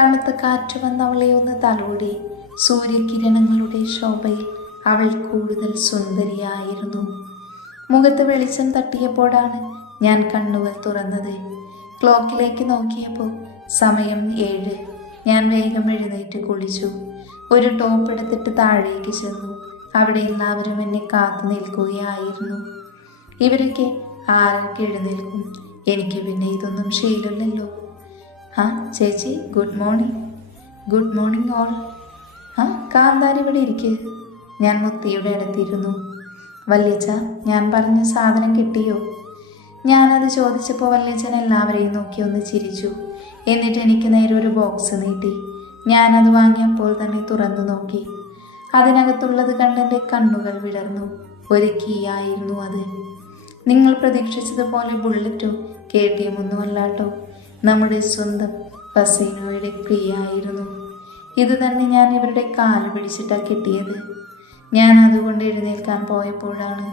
തണുത്ത കാറ്റ് വന്ന് അവളെ ഒന്ന് തലോടി. സൂര്യകിരണങ്ങളുടെ ശോഭയിൽ അവൾ കൂടുതൽ സുന്ദരിയായിരുന്നു. മുഖത്ത് വെളിച്ചം തട്ടിയപ്പോഴാണ് ഞാൻ കണ്ണുകൾ തുറന്നത്. ക്ലോക്കിലേക്ക് നോക്കിയപ്പോൾ സമയം ഏഴ്. ഞാൻ വേഗം എഴുന്നേറ്റ് കുളിച്ചു. ഒരു ടോപ്പ് എടുത്തിട്ട് താഴേക്ക് ചെന്നു. അവിടെ എല്ലാവരും എന്നെ കാത്തു നിൽക്കുകയായിരുന്നു. ഇവരൊക്കെ ആരൊക്കെ എഴുന്നേൽക്കും? എനിക്ക് പിന്നെ ഇതൊന്നും ശീലമില്ലല്ലോ. ആ ചേച്ചി good morning. Good morning all. ആ കാന്താരി ഇവിടെ ഇരിക്ക്. ഞാൻ മുത്തിയുടെ അടുത്തിരുന്നു. വല്യച്ച ഞാൻ പറഞ്ഞ സാധനം കിട്ടിയോ? ഞാനത് ചോദിച്ചപ്പോൾ വല്യച്ഛൻ എല്ലാവരെയും നോക്കി ഒന്ന് ചിരിച്ചു. എന്നിട്ട് എനിക്ക് നേരെ ഒരു ബോക്സ് നീട്ടി. ഞാനത് വാങ്ങിയപ്പോൾ തന്നെ തുറന്നു നോക്കി. അതിനകത്തുള്ളത് കണ്ടെന്റെ കണ്ണുകൾ വിടർന്നു. ഒരു കീയായിരുന്നു അത്. നിങ്ങൾ പ്രതീക്ഷിച്ചതുപോലെ ബുള്ളറ്റോ കെ ടി എം ഒന്നും അല്ലാട്ടോ നമ്മുടെ സ്വന്തം പസൈനോയുടെ പ്രിയായിരുന്നു. ഇത് തന്നെ ഞാൻ ഇവരുടെ കാൽ പിടിച്ചിട്ടാണ് കിട്ടിയത്. ഞാൻ അതുകൊണ്ട് എഴുന്നേൽക്കാൻ പോയപ്പോഴാണ്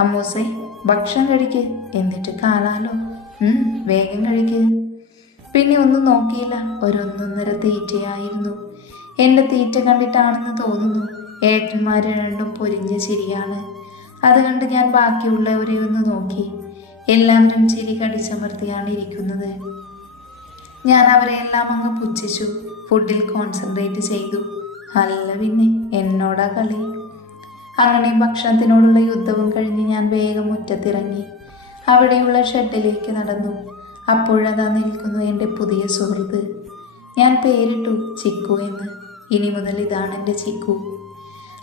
അമ്മൂസേ ഭക്ഷണം കഴിക്ക് എന്നിട്ട് കാലാലോ. ഉം, വേഗം കഴിക്ക്. പിന്നെ ഒന്നും നോക്കിയില്ല. ഒരൊന്നൊന്നര തീറ്റയായിരുന്നു. എന്റെ തീറ്റ കണ്ടിട്ടാണെന്ന് തോന്നുന്നു ഏട്ടന്മാർ രണ്ടും പൊരിഞ്ഞ ചിരിയാണ്. അത് കണ്ട് ഞാൻ ബാക്കിയുള്ളവരെ ഒന്ന് നോക്കി. എല്ലാവരും ചിരി കടിച്ചമർത്തിയാണ് ഇരിക്കുന്നത്. ഞാൻ അവരെ എല്ലാം അങ്ങ് പുച്ഛിച്ചു. ഫുഡിൽ കോൺസെൻട്രേറ്റ് ചെയ്തു. അല്ല പിന്നെ എന്നോടാ കളി? അങ്ങനെ ഭക്ഷണത്തിനോടുള്ള യുദ്ധവും കഴിഞ്ഞ് ഞാൻ വേഗം മുറ്റത്തിറങ്ങി. അവിടെയുള്ള ഷെഡിലേക്ക് നടന്നു. അപ്പോഴതാ നിൽക്കുന്നു എന്റെ പുതിയ സുഹൃത്ത്. ഞാൻ പേരിട്ടു ചിക്കു എന്ന്. ഇനി മുതൽ ഇതാണ് എന്റെ ചിക്കു.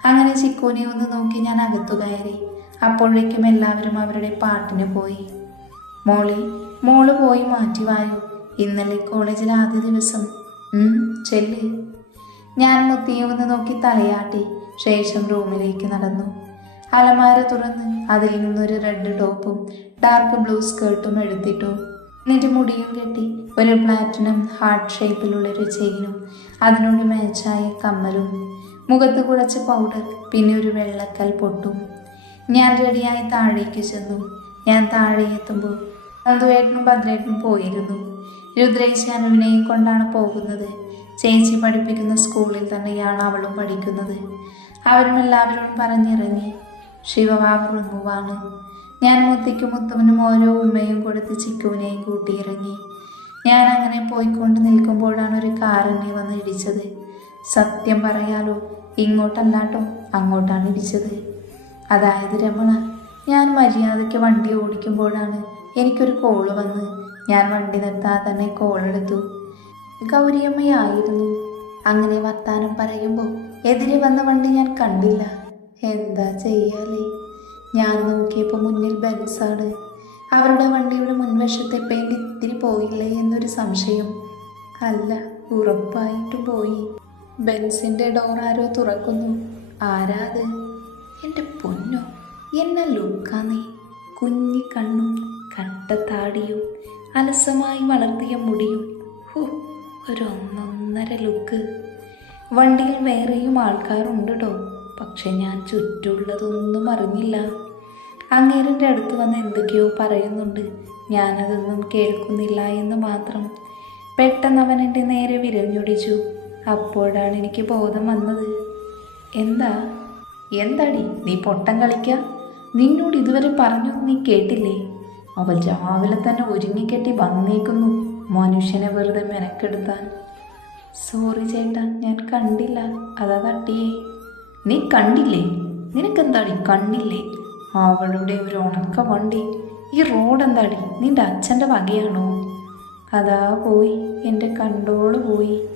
അങ്ങനെ ചിക്കുവിനെ ഒന്ന് നോക്കി ഞാൻ അകത്തു കയറി. അപ്പോഴേക്കും എല്ലാവരും അവരുടെ പാട്ടിന് പോയി. മോളി മോൾ പോയി മാറ്റി വായു? ഇന്നലെ കോളേജിൽ ആദ്യ ദിവസം. ചെല്ല്. ഞാൻ മുത്തിയെ ഒന്ന് നോക്കി തലയാട്ടി ശേഷം റൂമിലേക്ക് നടന്നു. അലമാര തുറന്ന് അതിൽ നിന്നൊരു റെഡ് ടോപ്പും ഡാർക്ക് ബ്ലൂ സ്കേർട്ടും എടുത്തിട്ടു. എന്നിട്ട് മുടിയും കെട്ടി ഒരു പ്ലാറ്റിനം ഹാർട്ട് ഷേപ്പിലുള്ള ഒരു ചെയിനും അതിനോട് മാച്ചായ കമ്മലും മുഖത്ത് കുറച്ച് പൗഡർ പിന്നെ ഒരു വെള്ളക്കൽ പൊട്ടും. ഞാൻ റെഡിയായി താഴേക്ക് ചെന്നു. ഞാൻ താഴെ എത്തുമ്പോൾ നന്ദുവേട്ടനും ഭദ്രേട്ടനും പോയിരുന്നു. രുദ്രേശ് അനുവിനെയും കൊണ്ടാണ് പോകുന്നത്. ചേച്ചി പഠിപ്പിക്കുന്ന സ്കൂളിൽ തന്നെയാണ് അവളും പഠിക്കുന്നത്. അവരും എല്ലാവരോടും പറഞ്ഞിറങ്ങി ശിവവാറുവാണ് ഞാൻ മുത്തിക്കും മുത്തുവിനും ഓരോ ഉമ്മയും കൊടുത്ത് ചിക്കുവിനെയും കൂട്ടിയിറങ്ങി. ഞാൻ അങ്ങനെ പോയിക്കൊണ്ട് നിൽക്കുമ്പോഴാണ് ഒരു കാറിനെ വന്ന് ഇടിച്ചത്. സത്യം പറയാലോ ഇങ്ങോട്ടല്ലാട്ടോ അങ്ങോട്ടാണ് ഇടിച്ചത്. അതായത് രമണ ഞാൻ മര്യാദയ്ക്ക് വണ്ടി ഓടിക്കുമ്പോഴാണ് എനിക്കൊരു കോൾ വന്ന് ഞാൻ വണ്ടി നിർത്താതെ തന്നെ കോൾ എടുത്തു. ഗൗരിയമ്മയായിരുന്നു. അങ്ങനെ വർത്താനം പറയുമ്പോൾ എതിരെ വന്ന വണ്ടി ഞാൻ കണ്ടില്ല. എന്താ ചെയ്യാലേ? ഞാൻ നോക്കിയപ്പോൾ മുന്നിൽ ബെൻസാണ് അവരുടെ വണ്ടിയുടെ മുൻവശത്തെ പെയിന്റ് ഇത്തിരി പോയില്ലേ എന്നൊരു സംശയം. അല്ല ഉറപ്പായിട്ട് പോയി. ബെൻസിന്റെ ഡോർ ആരോ തുറക്കുന്നു. ആരാത് എന്റെ പൊന്നോ എന്നാ ലുക്കാന്നേ. കുഞ്ഞി കണ്ണും കട്ട താടിയും. അലസമായി വളർത്തിയ മുടിയും ഒരു ഒന്നൊന്നര ലുക്ക്. വണ്ടിയിൽ വേറെയും ആൾക്കാരുണ്ട് കേട്ടോ പക്ഷെ ഞാൻ ചുറ്റുള്ളതൊന്നും അറിഞ്ഞില്ല. അങ്ങേരന്റെ അടുത്ത് വന്ന് എന്തൊക്കെയോ പറയുന്നുണ്ട്. ഞാനതൊന്നും കേൾക്കുന്നില്ല എന്ന് മാത്രം. പെട്ടെന്ന് അവൻ എന്റെ നേരെ വിരഞ്ഞൊടിച്ചു. അപ്പോഴാണ് എനിക്ക് ബോധം വന്നത്. എന്താ? എന്താടി? നീ പൊട്ടം കളിക്ക? നിന്നോട് ഇതുവരെ പറഞ്ഞു നീ കേട്ടില്ലേ? അവൾ രാവിലെ തന്നെ ഒരുങ്ങിക്കെട്ടി വന്നേക്കുന്നു. മനുഷ്യനെ വെറുതെ മെനക്കെടുത്താൻ. സോറി ചേട്ടാ ഞാൻ കണ്ടില്ല. അതാ തട്ടിയേ. നീ കണ്ടില്ലേ? നിനക്കെന്താടി കണ്ടില്ലേ അവളുടെ ഒരു ഉണക്ക വണ്ടി. ഈ റോഡ് എന്താടി? നിന്റെ അച്ഛന്റെ വകയാണോ? അതാ പോയി. എന്റെ കണ്ടോൾ പോയി.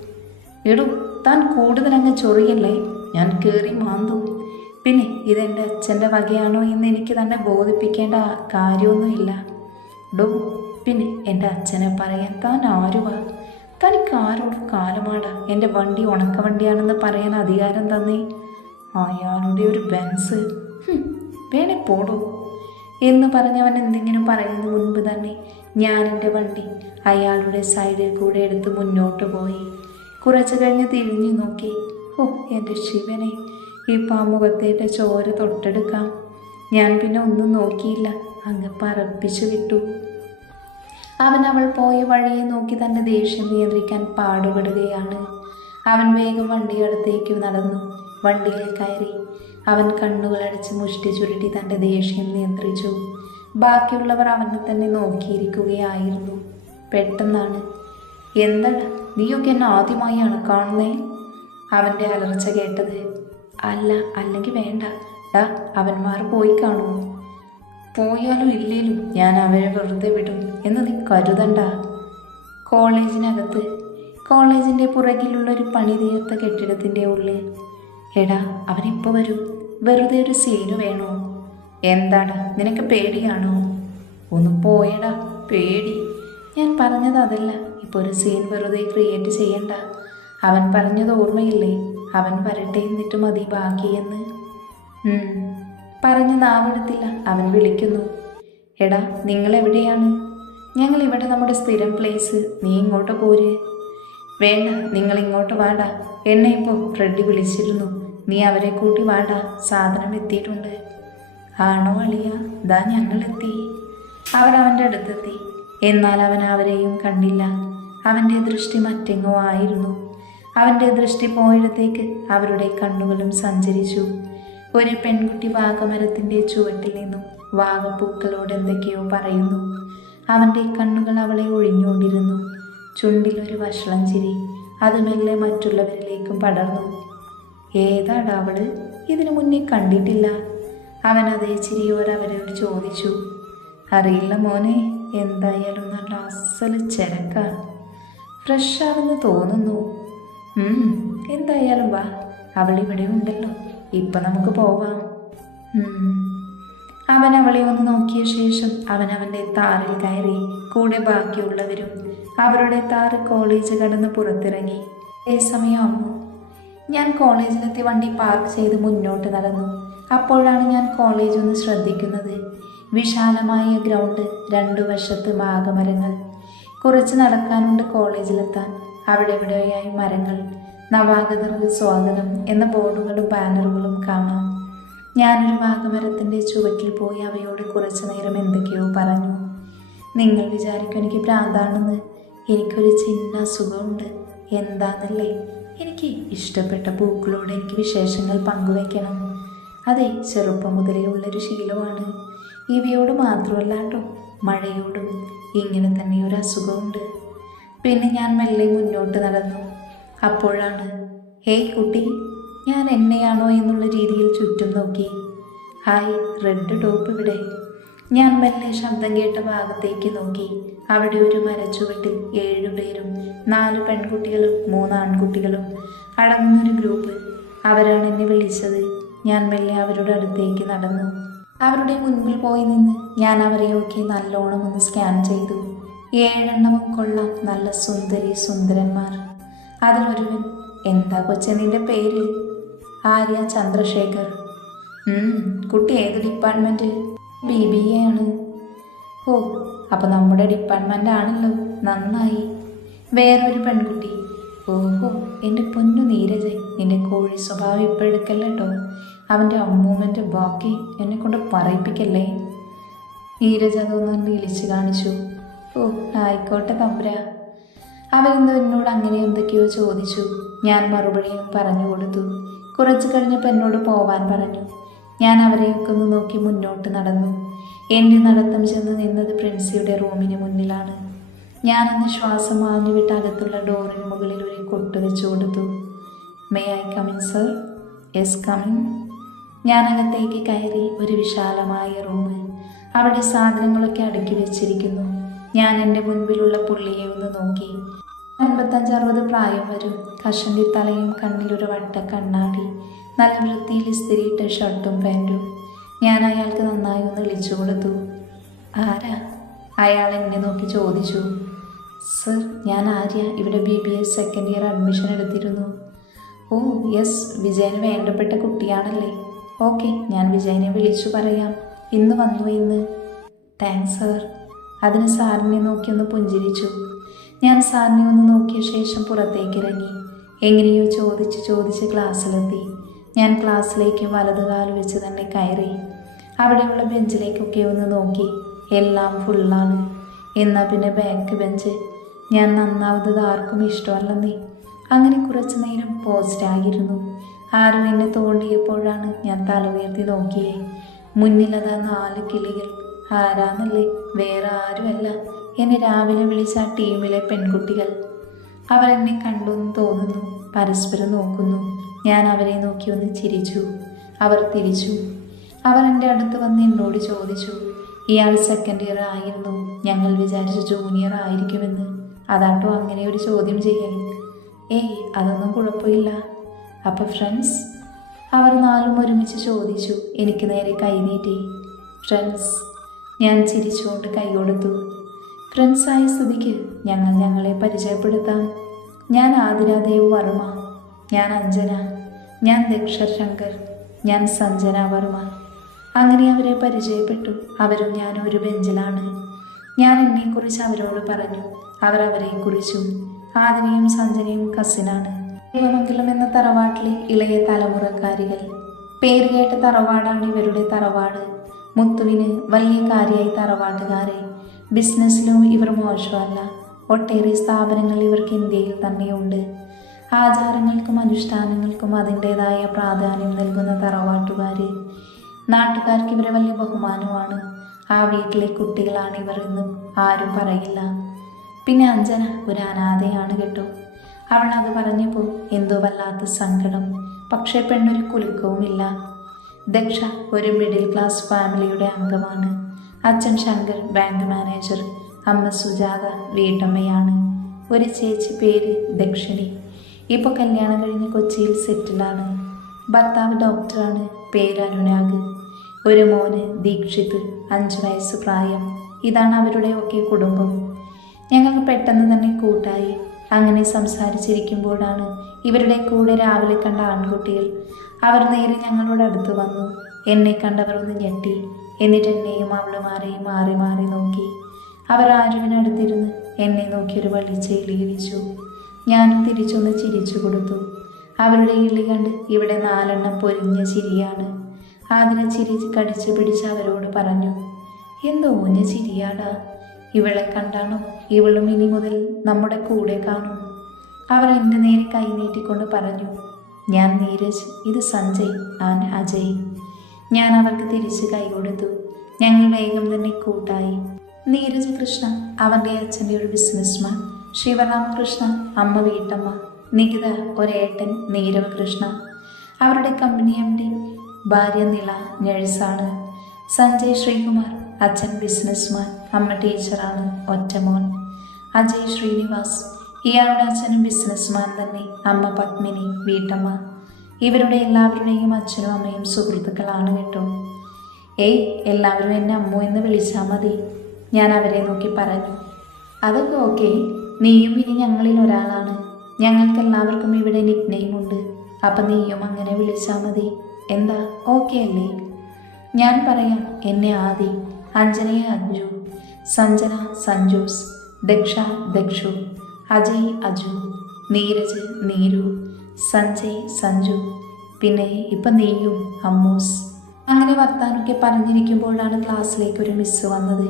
എടു താൻ കൂടുതൽ അങ്ങ് ചൊറിയല്ലേ? ഞാൻ കയറി മാന്തു. പിന്നെ ഇതെന്റെ അച്ഛന്റെ വകയാണോ എന്ന് എനിക്ക് തന്നെ ബോധിപ്പിക്കേണ്ട കാര്യമൊന്നുമില്ല. ഡോ പിന്നെ എന്റെ അച്ഛനെ പറയാൻ താൻ ആരുവാ? തനിക്ക് ആരോട് കാലമാണ് എന്റെ വണ്ടി ഉണക്ക വണ്ടിയാണെന്ന് പറയാൻ അധികാരം തന്നേ. അയാളുടെ ഒരു ബെൻസ്. വേണേ പോടോ. എന്ന് പറഞ്ഞവൻ എന്തെങ്കിലും പറയുന്ന മുൻപ് തന്നെ ഞാൻ എന്റെ വണ്ടി അയാളുടെ സൈഡിൽ കൂടെ എടുത്ത് മുന്നോട്ട് പോയി. കുറച്ചു കഴിഞ്ഞ് തിരിഞ്ഞു നോക്കി. ഓ എന്റെ ശിവനെ ഈ ആ മുഖത്തേറ്റ ചോര തൊട്ടെടുക്കാം. ഞാൻ പിന്നെ ഒന്നും നോക്കിയില്ല. അങ്ങ് പറപ്പിച്ചു വിട്ടു. അവൻ അവൾ പോയ വഴിയെ നോക്കി തന്റെ ദേഷ്യം നിയന്ത്രിക്കാൻ പാടുപെടുകയാണ്. അവൻ വേഗം വണ്ടിയടുത്തേക്ക് നടന്നു. വണ്ടിയിൽ കയറി. അവൻ കണ്ണുകളടച്ച് മുഷ്ടി ചുരുട്ടി തന്റെ ദേഷ്യം നിയന്ത്രിച്ചു. ബാക്കിയുള്ളവർ അവനെ തന്നെ നോക്കിയിരിക്കുകയായിരുന്നു. പെട്ടെന്നാണ് എന്താടാ നീയൊക്കെ എന്നെ ആദ്യമായാണ് കാണുന്നേ? അവന്റെ അലർച്ച കേട്ടത് അല്ല അല്ലെങ്കിൽ വേണ്ട. ഡാ അവന്മാർ പോയി കാണുമോ? പോയാലും ഇല്ലേലും ഞാൻ അവരെ വെറുതെ വിടും എന്ന് നീ കരുതണ്ട. കോളേജിനകത്ത് കോളേജിന്റെ പുറകിലുള്ള ഒരു പണി തീർത്ത കെട്ടിടത്തിന്റെ ഉള്ളിൽ. എടാ അവനിപ്പോൾ വരും. വെറുതെ ഒരു സീന് വേണോ? എന്താടാ നിനക്ക് പേടിയാണോ? ഒന്ന് പോയടാ പേടി. ഞാൻ പറഞ്ഞത് അതല്ല. ഇപ്പോൾ ഒരു സീൻ വെറുതെ ക്രിയേറ്റ് ചെയ്യണ്ട. അവൻ പറഞ്ഞത് ഓർമ്മയില്ലേ? അവൻ വരട്ടെ എന്നിട്ട് മതി ബാക്കിയെന്ന്. പറഞ്ഞ് നാവെടുത്തില്ല. അവൻ വിളിക്കുന്നു. എടാ നിങ്ങൾ എവിടെയാണ് ഞങ്ങൾ ഇവിടെ നമ്മുടെ സ്ഥിരം പ്ലേസ് നീ ഇങ്ങോട്ട് പോര്. വേണ്ട നിങ്ങൾ ഇങ്ങോട്ട് വാടാ. എന്നെ ഇപ്പോൾ ഫ്രെഡി വിളിച്ചിരുന്നു. നീ അവരെ കൂട്ടി വാടാ. സാധനം എത്തിയിട്ടുണ്ട്. ആണോ അളിയ? ദാ ഞങ്ങളെത്തി. അവർ അവന്റെ അടുത്തെത്തി. എന്നാൽ അവൻ അവരെയും കണ്ടില്ല. അവന്റെ ദൃഷ്ടി മറ്റെങ്ങോ ആയിരുന്നു. അവന്റെ ദൃഷ്ടി പോയിടത്തേക്ക് അവരുടെ കണ്ണുകളും സഞ്ചരിച്ചു. ഒരു പെൺകുട്ടി വാഗമരത്തിന്റെ ചുവട്ടിൽ നിന്നും വാഗപ്പൂക്കളോട് എന്തൊക്കെയോ പറയുന്നു. അവന്റെ കണ്ണുകൾ അവളെ ഒഴിഞ്ഞുകൊണ്ടിരുന്നു. ചുണ്ടിൽ ഒരു വഷളം ചിരി അത് മെല്ലെ മറ്റുള്ളവരിലേക്കും പടർന്നു. ഏതാടാ അവൾ? ഇതിനു മുന്നേ കണ്ടിട്ടില്ല. അവൻ അതേ ചിരിയോർ അവരോട് ചോദിച്ചു. അറിയില്ല മോനെ എന്തായാലും നല്ല അസൽ ചരക്ക ഫ്രഷ് ആണെന്ന് തോന്നുന്നു. എന്തായാലും വാ. അവളിവിടെ ഉണ്ടല്ലോ. ഇപ്പൊ നമുക്ക് പോവാം. അവൻ അവളെ ഒന്ന് നോക്കിയ ശേഷം അവൻ അവന്റെ താറിൽ കയറി കൂടെ ബാക്കിയുള്ളവരും അവരുടെ താറ് കോളേജ് കടന്ന് പുറത്തിറങ്ങി. ഏ സമയമാകുന്നു ഞാൻ കോളേജിലെത്തി വണ്ടി പാർക്ക് ചെയ്ത് മുന്നോട്ട് നടന്നു. അപ്പോഴാണ് ഞാൻ കോളേജ് ഒന്ന് ശ്രദ്ധിക്കുന്നത്. വിശാലമായ ഗ്രൗണ്ട് രണ്ടു വശത്ത് മാഗമരങ്ങൾ കുറച്ച് നടക്കാനുണ്ട് കോളേജിലെത്താൻ അവിടെ എവിടെയായി മരങ്ങൾ. നവാഗതർക്ക് സ്വാഗതം എന്ന ബോർഡുകളും ബാനറുകളും കാണാം. ഞാനൊരു വാഗമരത്തിന്റെ ചുവട്ടിൽ പോയി അവയോട് കുറച്ചു നേരം എന്തൊക്കെയോ പറഞ്ഞു. നിങ്ങൾ വിചാരിക്കും എനിക്ക് പ്രാന്താണെന്ന്. എനിക്കൊരു ചിന്ന സുഖമുണ്ട് എന്താണെന്നല്ലേ എനിക്ക് ഇഷ്ടപ്പെട്ട പൂക്കളോട് എനിക്ക് വിശേഷങ്ങൾ പങ്കുവെക്കണം. അതെ ചെറുപ്പം മുതലേ ഉള്ളൊരു ശീലമാണ്. ഇവയോട് മാത്രമല്ല കേട്ടോ മഴയോടും ഇങ്ങനെ തന്നെ ഒരു അസുഖമുണ്ട്. പിന്നെ ഞാൻ മെല്ലെ മുന്നോട്ട് നടന്നു. അപ്പോഴാണ് ഹേയ് കുട്ടി ഞാൻ എന്നെയാണോ എന്നുള്ള രീതിയിൽ ചുറ്റും നോക്കി. ഹായ് റെഡ് ടോപ്പ് ഇവിടെ. ഞാൻ മെല്ലെ ശബ്ദം കേട്ട ഭാഗത്തേക്ക് നോക്കി. അവിടെ ഒരു മരച്ചുവട്ടിൽ ഏഴുപേരും നാല് പെൺകുട്ടികളും മൂന്ന് ആൺകുട്ടികളും അടങ്ങുന്നൊരു ഗ്രൂപ്പ്. അവരാണ് എന്നെ വിളിച്ചത്. ഞാൻ മെല്ലെ അവരുടെ അടുത്തേക്ക് നടന്നു. അവരുടെ മുൻപിൽ പോയി നിന്ന് ഞാൻ അവരെ അവരെയൊക്കെ നല്ലോണം ഒന്ന് സ്കാൻ ചെയ്തു. ഏഴെണ്ണവും കൊള്ളാം നല്ല സുന്ദരി സുന്ദരന്മാർ. അതിലൊരുവൻ എന്താ കൊച്ചെ നിന്റെ പേര്? ആര്യ ചന്ദ്രശേഖർ. കുട്ടി ഏത് ഡിപ്പാർട്ട്മെന്റ് ബി ബി എ ആണ്. ഓ അപ്പോൾ നമ്മുടെ ഡിപ്പാർട്ട്മെന്റ് ആണല്ലോ നന്നായി. വേറൊരു പെൺകുട്ടി. ഓഹോ എന്റെ പൊന്നു നീരജ് നിന്റെ കോഴി സ്വഭാവം ഇപ്പോൾ എടുക്കല്ല കേട്ടോ അവന്റെ അമ്മൂമ്മന്റെ ബാക്കി എന്നെ കൊണ്ട് പറയിപ്പിക്കല്ലേ? നീരജ് അതൊന്നും വിളിച്ചു കാണിച്ചു. ഓ ആയിക്കോട്ടെ തമ്പ്ര. അവരെന്തോ എന്നോട് അങ്ങനെ എന്തൊക്കെയോ ചോദിച്ചു. ഞാൻ മറുപടിയും പറഞ്ഞു കൊടുത്തു. കുറച്ച് കഴിഞ്ഞപ്പോൾ എന്നോട് പോവാൻ പറഞ്ഞു. ഞാൻ അവരെയൊക്കെ ഒന്ന് നോക്കി മുന്നോട്ട് നടന്നു. എന്റെ നടത്തം ചെന്ന് നിന്നത് പ്രിൻസിയുടെ റൂമിന് മുന്നിലാണ്. ഞാനൊന്ന് ശ്വാസം മാഞ്ഞു വിട്ട് അകത്തുള്ള ഡോറിന് മുകളിൽ ഒരു കൊട്ട് വെച്ചു കൊടുത്തു. May I come in sir yes come in ഞാൻ അകത്തേക്ക് കയറി ഒരു വിശാലമായ റൂം അവിടെ സാധനങ്ങളൊക്കെ അടുക്കി വെച്ചിരിക്കുന്നു. ഞാൻ എന്റെ മുൻപിലുള്ള പുള്ളിയെ ഒന്ന് നോക്കി. അൻപത്തഞ്ച് അറുപത് പ്രായം വരും. കഷണ്ടി തലയും കണ്ണിലൊരു വട്ട കണ്ണാടി. നല്ല വൃത്തിയിൽ ഇസ്തിരിയിട്ട ഷർട്ടും പാന്റും ഞാൻ അയാൾക്ക് നന്നായി ഒന്ന് വിളിച്ചു കൊടുത്തു. ആരാ? അയാൾ എന്നെ നോക്കി ചോദിച്ചു. സർ ഞാൻ ആര്യ. ഇവിടെ B B S second year admission എടുത്തിരുന്നു. Oh yes. വിജയന് വേണ്ടപ്പെട്ട കുട്ടിയാണല്ലേ. ഓക്കെ ഞാൻ വിജയനെ വിളിച്ചു പറയാം. ഇന്ന് വന്നു ഇന്ന്. Thanks sir. അതിന് സാറിനെ നോക്കി ഒന്ന് പുഞ്ചിരിച്ചു. ഞാൻ സാറിനെ ഒന്ന് നോക്കിയ ശേഷം പുറത്തേക്ക് ഇറങ്ങി. എങ്ങനെയോ ചോദിച്ച് ചോദിച്ച് ക്ലാസ്സിലെത്തി. ഞാൻ ക്ലാസ്സിലേക്ക് വലത് കാൽ വെച്ച് തന്നെ കയറി. അവിടെയുള്ള ബെഞ്ചിലേക്കൊക്കെ ഒന്ന് നോക്കി. എല്ലാം ഫുള്ളാണ്. എന്നാൽ പിന്നെ ബാക്ക് ബെഞ്ച്? ഞാൻ നന്നാവുന്നത് ആർക്കും ഇഷ്ടമല്ലെന്നേ. അങ്ങനെ കുറച്ചു നേരം പോസ്റ്റായിരുന്നു ആരും എന്നെ തോണ്ടിയപ്പോഴാണ് ഞാൻ തല ഉയർത്തി നോക്കിയേ. മുന്നിലതാ നാല് കിളികൾ. ആരാന്നല്ലേ? വേറെ ആരുമല്ല. എന്നെ രാവിലെ വിളിച്ച ആ ടീമിലെ പെൺകുട്ടികൾ. അവർ എന്നെ കണ്ടു എന്ന് തോന്നുന്നു. പരസ്പരം നോക്കുന്നു. ഞാൻ അവരെ നോക്കി ഒന്ന് ചിരിച്ചു. അവർ തിരിച്ചു. അവർ എന്റെ അടുത്ത് വന്ന് എന്നോട് ചോദിച്ചു ഇയാൾ സെക്കൻഡ് ഇയർ ആയിരുന്നു. ഞങ്ങൾ വിചാരിച്ച ജൂനിയർ ആയിരിക്കുമെന്ന്. അതാട്ടോ അങ്ങനെ ഒരു ചോദ്യം ചെയ്യൽ? ഏയ് അതൊന്നും കുഴപ്പമില്ല. അപ്പോൾ ഫ്രണ്ട്സ് അവർ നാലും ഒരുമിച്ച് ചോദിച്ചു. എനിക്ക് നേരെ കൈ നീട്ടി. ഫ്രണ്ട്സ് ഞാൻ ചിരിച്ചുകൊണ്ട് കൈ കൊടുത്തു. ഫ്രണ്ട്സായ സ്ഥിതിക്ക് ഞങ്ങൾ ഞങ്ങളെ പരിചയപ്പെടുത്താം. ഞാൻ ആതിരാദേവ് വർമ്മ. ഞാൻ അഞ്ജന. ഞാൻ ദക്ഷർ ശങ്കർ. ഞാൻ സഞ്ജന വർമ്മ. അങ്ങനെ അവരെ പരിചയപ്പെട്ടു. അവരും ഞാനും ഒരു ബെഞ്ചിലാണ്. ഞാൻ എന്നെക്കുറിച്ച് അവരോട് പറഞ്ഞു. അവർ അവരെക്കുറിച്ചും ആതിരയും സഞ്ജനയും കസിനാണ്. ദൈവമംഗലം എന്ന തറവാട്ടിലെ ഇളയ തലമുറക്കാരികൾ. പേര് കേട്ട തറവാടാണ് ഇവരുടെ തറവാട്. മുത്തുവിന് വലിയ കാര്യമായി തറവാട്ടുകാരെ. ബിസിനസ്സിലും ഇവർ മോശമല്ല. ഒട്ടേറെ സ്ഥാപനങ്ങൾ ഇവർക്ക് ഇന്ത്യയിൽ തന്നെയുണ്ട്. ആചാരങ്ങൾക്കും അനുഷ്ഠാനങ്ങൾക്കും അതിന്റേതായ പ്രാധാന്യം നൽകുന്ന തറവാട്ടുകാർ നാട്ടുകാർക്ക് ഇവരെ വലിയ ബഹുമാനമാണ്. ആ വീട്ടിലെ കുട്ടികളാണ് ഇവർ എന്നും ആരും പറയില്ല. പിന്നെ അഞ്ജന ഒരു അനാഥയാണ് കേട്ടോ. അവൾ അത് പറഞ്ഞപ്പോൾ എന്തോ വല്ലാത്ത സങ്കടം. പക്ഷേ പെണ്ണൊരു കുലുക്കവുമില്ല. ദക്ഷ ഒരു മിഡിൽ ക്ലാസ് ഫാമിലിയുടെ അംഗമാണ്. അച്ഛൻ ശങ്കർ ബാങ്ക് മാനേജർ അമ്മ സുജാത വീട്ടമ്മയാണ്. ഒരു ചേച്ചി പേര് ദക്ഷിണി. ഇപ്പോൾ കല്യാണം കഴിഞ്ഞ് കൊച്ചിയിൽ സെറ്റിലാണ് ഭർത്താവ് ഡോക്ടറാണ് പേര് അനുരാഗ്. ഒരു മോന് ദീക്ഷിത് അഞ്ച് വയസ്സ് പ്രായം. ഇതാണ് അവരുടെ ഒക്കെ കുടുംബം. ഞങ്ങൾക്ക് പെട്ടെന്ന് തന്നെ കൂട്ടായി. അങ്ങനെ സംസാരിച്ചിരിക്കുമ്പോഴാണ് ഇവരുടെ കൂടെ രാവിലെ കണ്ട ആൺകുട്ടികൾ അവർ നേരെ ഞങ്ങളുടെ അടുത്ത് വന്നു. എന്നെ കണ്ടവർ ഒന്ന് ഞെട്ടി. എന്നിട്ട് എന്നെയും അവളുമാരെയും മാറി മാറി നോക്കി. അവർ ആരുവിനടുത്തിരുന്ന് എന്നെ നോക്കി ഒരു വള്ളിച്ചെയിലി ഞാൻ തിരിച്ചൊന്ന് ചിരിച്ചു കൊടുത്തു. അവരുടെ ഇളി കണ്ട് ഇവിടെ നാലെണ്ണം പൊരിഞ്ഞ ചിരിയാണ്. അതിനെ ചിരി കടിച്ചു പിടിച്ച് അവരോട് പറഞ്ഞു എന്തോ ഊഞ്ഞ ചിരിയാടാ. ഇവളെ കണ്ടാണോ? ഇവളും ഇനി മുതൽ നമ്മുടെ കൂടെ കാണും. അവർ എന്റെ നേരെ കൈ നീട്ടിക്കൊണ്ട് പറഞ്ഞു ഞാൻ നീരജ് ഇത് സഞ്ജയ് ആൻ അജയ്. ഞാൻ അവർക്ക് തിരിച്ച് കൈ കൊടുത്തു. ഞങ്ങൾ വേഗം തന്നെ കൂട്ടായി. നീരജ് കൃഷ്ണ അവന്റെ അച്ഛന്റെ ഒരു ബിസിനസ്മാൻ ശിവരാമകൃഷ്ണ അമ്മ വീട്ടമ്മ. നികിത ഒരേട്ടൻ നീരവ് കൃഷ്ണ. അവരുടെ കമ്പനി എം ഡി ഭാര്യ നിള നഴ്സാണ് സഞ്ജയ് ശ്രീകുമാർ അച്ഛൻ ബിസിനസ്മാൻ. അമ്മ ടീച്ചറാണ് ഒറ്റമോൻ. അജയ് ശ്രീനിവാസ് ഇയാളുടെ അച്ഛനും ബിസിനസ്മാൻ തന്നെ അമ്മ പത്മിനി വീട്ടമ്മ. ഇവരുടെ എല്ലാവരുടെയും അച്ഛനും അമ്മയും സുഹൃത്തുക്കളാണ് കേട്ടോ. ഏയ് എല്ലാവരും എന്നെ അമ്മു എന്ന് വിളിച്ചാൽ മതി. ഞാൻ അവരെ നോക്കി പറഞ്ഞു. അതൊക്കെ ഓക്കെ. നീയും ഇനി ഞങ്ങളിൽ ഒരാളാണ്. ഞങ്ങൾക്ക് എല്ലാവർക്കും ഇവിടെ നിക്നെയിം ഉണ്ട്. അപ്പം നീയും അങ്ങനെ വിളിച്ചാൽ മതി. എന്താ? ഓക്കെ അല്ലേ? ഞാൻ പറയാം എന്നെ ആദി അഞ്ജനയെ അഞ്ജു സഞ്ജന സഞ്ജൂസ് ദക്ഷ ദക്ഷു. അജയ് അജു നീരജ് നീരു സഞ്ജയ് സഞ്ജു പിന്നെ ഇപ്പം നീയും അമ്മൂസ്. അങ്ങനെ വർത്താനൊക്കെ പറഞ്ഞിരിക്കുമ്പോഴാണ് ക്ലാസ്സിലേക്ക് ഒരു മിസ്സ് വന്നത്.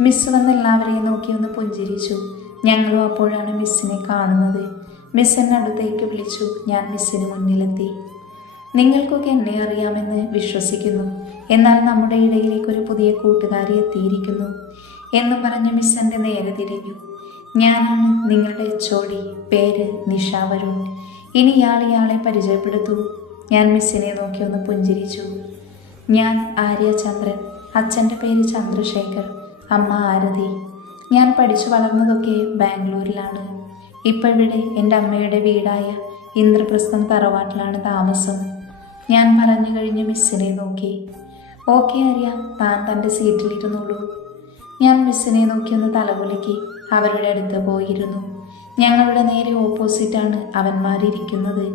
മിസ്സ് വന്ന് എല്ലാവരെയും നോക്കി ഒന്ന് പുഞ്ചിരിച്ചു. ഞങ്ങളും അപ്പോഴാണ് മിസ്സിനെ കാണുന്നത്. മിസ് എന്നെ അടുത്തേക്ക് വിളിച്ചു. ഞാൻ മിസ്സിന് മുന്നിലെത്തി. നിങ്ങൾക്കൊക്കെ എന്നെ അറിയാമെന്ന് വിശ്വസിക്കുന്നു. എന്നാൽ നമ്മുടെ ഇടയിലേക്ക് ഒരു പുതിയ കൂട്ടുകാരി എത്തിയിരിക്കുന്നു. എന്ന് പറഞ്ഞ് മിസ് എന്റെ നേരെ തിരിഞ്ഞു. ഞാനാണ് നിങ്ങളുടെ ചോടി പേര് നിഷ വരുൺ. ഇനി ഇയാൾ ഇയാളെ പരിചയപ്പെടുത്തൂ. ഞാൻ മിസ്സിനെ നോക്കി ഒന്ന് പുഞ്ചിരിച്ചു. ഞാൻ ആര്യ ചന്ദ്രൻ അച്ഛന്റെ പേര് ചന്ദ്രശേഖർ. അമ്മ ആരതി. ഞാൻ പഠിച്ചു വളർന്നതൊക്കെ ബാംഗ്ലൂരിലാണ്. ഇപ്പോഴിവിടെ എന്റെ അമ്മയുടെ വീടായ ഇന്ദ്രപ്രസ്ഥം തറവാട്ടിലാണ് താമസം. ഞാൻ പറഞ്ഞു കഴിഞ്ഞ് മിസ്സിനെ നോക്കി. ഓക്കെ ആര്യ താൻ തന്റെ സീറ്റിലിരുന്നുള്ളൂ ഞാൻ മിസ്സിനെ നോക്കി ഒന്ന് തലകുലക്കി. അവരുടെ അടുത്ത് പോയിരുന്നു. ഞങ്ങളുടെ നേരെ ഓപ്പോസിറ്റാണ് അവന്മാരിരിക്കുന്നത്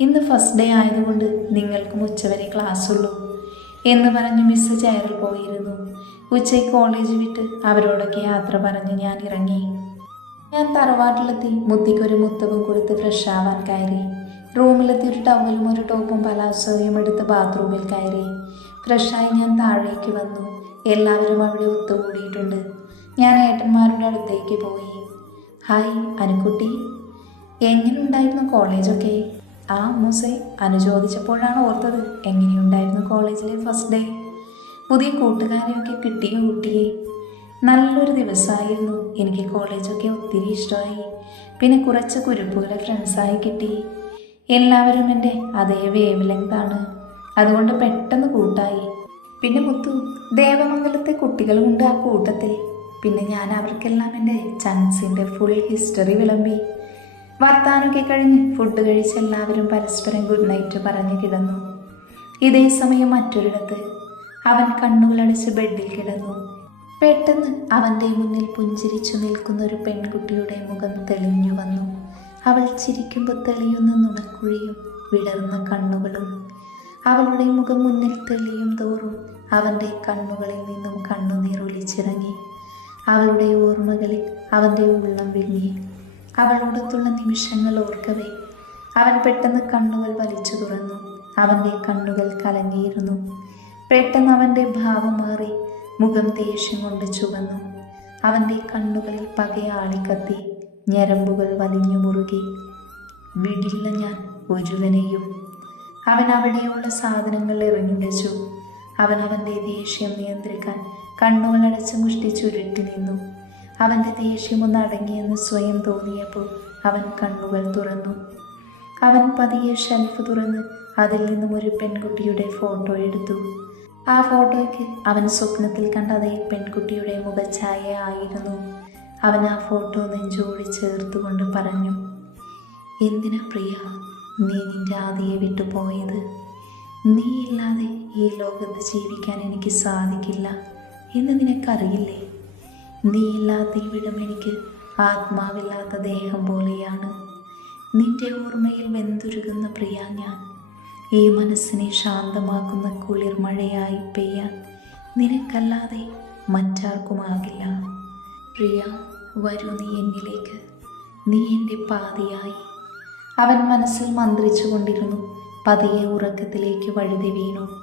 ഇന്ന് ഫസ്റ്റ് ഡേ ആയതുകൊണ്ട് നിങ്ങൾക്കും ഉച്ചവരെ ക്ലാസ് ഉള്ളൂ എന്ന് പറഞ്ഞ് മിസ് ചെയറിൽ പോയിരുന്നു. ഉച്ചയ്ക്ക് കോളേജ് വിട്ട് അവരോടൊക്കെ യാത്ര പറഞ്ഞ് ഞാൻ ഇറങ്ങി. ഞാൻ തറവാട്ടിലെത്തി മുത്തിക്കൊരു മുത്തവും കൊടുത്ത് ഫ്രഷ് ആവാൻ കയറി. റൂമിലെത്തി ഒരു ടവലും ഒരു ടോപ്പും പലാസോയും എടുത്ത് ബാത്റൂമിൽ കയറി. ഫ്രഷായി ഞാൻ താഴേക്ക് വന്നു. എല്ലാവരും അവിടെ ഒത്തുകൂടിയിട്ടുണ്ട്. ഞാൻ ഏട്ടന്മാരുടെ അടുത്തേക്ക് പോയി. ഹായ് അനുക്കുട്ടി. എങ്ങനെയുണ്ടായിരുന്നു കോളേജൊക്കെ? ആ മൂസെ അനുചോദിച്ചപ്പോഴാണ് ഓർത്തത് എങ്ങനെയുണ്ടായിരുന്നു കോളേജിലെ ഫസ്റ്റ് ഡേ. പുതിയ കൂട്ടുകാരെയൊക്കെ കിട്ടിയ കുട്ടിയെ നല്ലൊരു ദിവസമായിരുന്നു. എനിക്ക് കോളേജൊക്കെ ഒത്തിരി ഇഷ്ടമായി. പിന്നെ കുറച്ച് കുരുപ്പുകളെ ഫ്രണ്ട്സായി കിട്ടി. എല്ലാവരും എന്റെ അതേ വേവ് ലെങ്താണ് അതുകൊണ്ട് പെട്ടെന്ന് കൂട്ടായി. പിന്നെ മുത്തു ദേവമംഗലത്തെ കുട്ടികളുണ്ട് ആ കൂട്ടത്തിൽ. പിന്നെ ഞാൻ അവർക്കെല്ലാം എന്റെ ചങ്സിന്റെ ഫുൾ ഹിസ്റ്ററി വിളമ്പി. വർത്താനൊക്കെ കഴിഞ്ഞ് ഫുഡ് കഴിച്ച് എല്ലാവരും പരസ്പരം ഗുഡ് നൈറ്റ് പറഞ്ഞു കിടന്നു. ഇതേ സമയം മറ്റൊരിടത്ത് അവൻ കണ്ണുകളടച്ച് ബെഡിൽ കിടന്നു. പെട്ടെന്ന് അവന്റെ മുന്നിൽ പുഞ്ചിരിച്ചു നിൽക്കുന്ന ഒരു പെൺകുട്ടിയുടെ മുഖം തെളിഞ്ഞു വന്നു. അവൾ ചിരിക്കുമ്പോൾ തെളിയുന്ന നുണക്കുഴിയും വിടർന്ന കണ്ണുകളും. അവളുടെ മുഖം മുന്നിൽ തെളിയും തോറും അവന്റെ കണ്ണുകളിൽ നിന്നും കണ്ണുനീർ ഒലിച്ചിറങ്ങി. അവളുടെ ഓർമ്മകളിൽ അവന്റെ ഉള്ളം വിങ്ങി. അവളോടൊത്തുള്ള നിമിഷങ്ങൾ ഓർക്കവേ. അവൻ പെട്ടെന്ന് കണ്ണുകൾ വലിച്ചു തുറന്നു. അവന്റെ കണ്ണുകൾ കലങ്ങിയിരുന്നു. പെട്ടെന്ന് അവന്റെ ഭാവം മാറി മുഖം ദേഷ്യം കൊണ്ട് ചുവന്നു. അവന്റെ കണ്ണുകളിൽ പകയാളിക്കത്തി ഞരമ്പുകൾ വലിഞ്ഞു മുറുകി. വിടില്ല ഞാൻ ഒരുവനെയും. അവൻ അവിടെയുള്ള സാധനങ്ങൾ വെച്ചു. അവൻ അവന്റെ ദേഷ്യം നിയന്ത്രിക്കാൻ കണ്ണുകൾ കണ്ണുകളടച്ച് മുഷ്ടി ചുരുട്ടി നിന്നു. അവന്റെ ദേഷ്യം ഒന്ന് അടങ്ങിയെന്ന് സ്വയം തോന്നിയപ്പോൾ അവൻ കണ്ണുകൾ തുറന്നു. അവൻ പതിയെ ഷെൽഫ് തുറന്ന് അതിൽ നിന്നും ഒരു പെൺകുട്ടിയുടെ ഫോട്ടോ എടുത്തു. ആ ഫോട്ടോയ്ക്ക് അവൻ സ്വപ്നത്തിൽ കണ്ട അതേ പെൺകുട്ടിയുടെ മുഖഛായ ആയിരുന്നു. അവൻ ആ ഫോട്ടോ നെഞ്ചോടി ചേർത്തുകൊണ്ട് പറഞ്ഞു എന്തിനാ പ്രിയ നീ നിന്റെ ആദിയെ വിട്ടു പോയത് നീ ഇല്ലാതെ ഈ ലോകത്ത് ജീവിക്കാൻ എനിക്ക് സാധിക്കില്ല എന്ന് നിനക്കറിയില്ലേ? നീ ഇല്ലാത്ത ഇവിടം എനിക്ക് ആത്മാവില്ലാത്ത ദേഹം പോലെയാണ്. നിന്റെ ഓർമ്മയിൽ വെന്തുരുകുന്ന പ്രിയ ഞാൻ. ഈ മനസ്സിനെ ശാന്തമാക്കുന്ന കുളിർ മഴയായി പെയ്യാൻ നിനക്കല്ലാതെ മറ്റാർക്കുമാകില്ല. പ്രിയ വരൂ നീ എന്നിലേക്ക്. നീ എന്റെ പാതിയായി. അവൻ മനസ്സിൽ മന്ത്രിച്ചു കൊണ്ടിരുന്നു പതിയെ ഉറക്കത്തിലേക്ക് വഴുതി വീണു.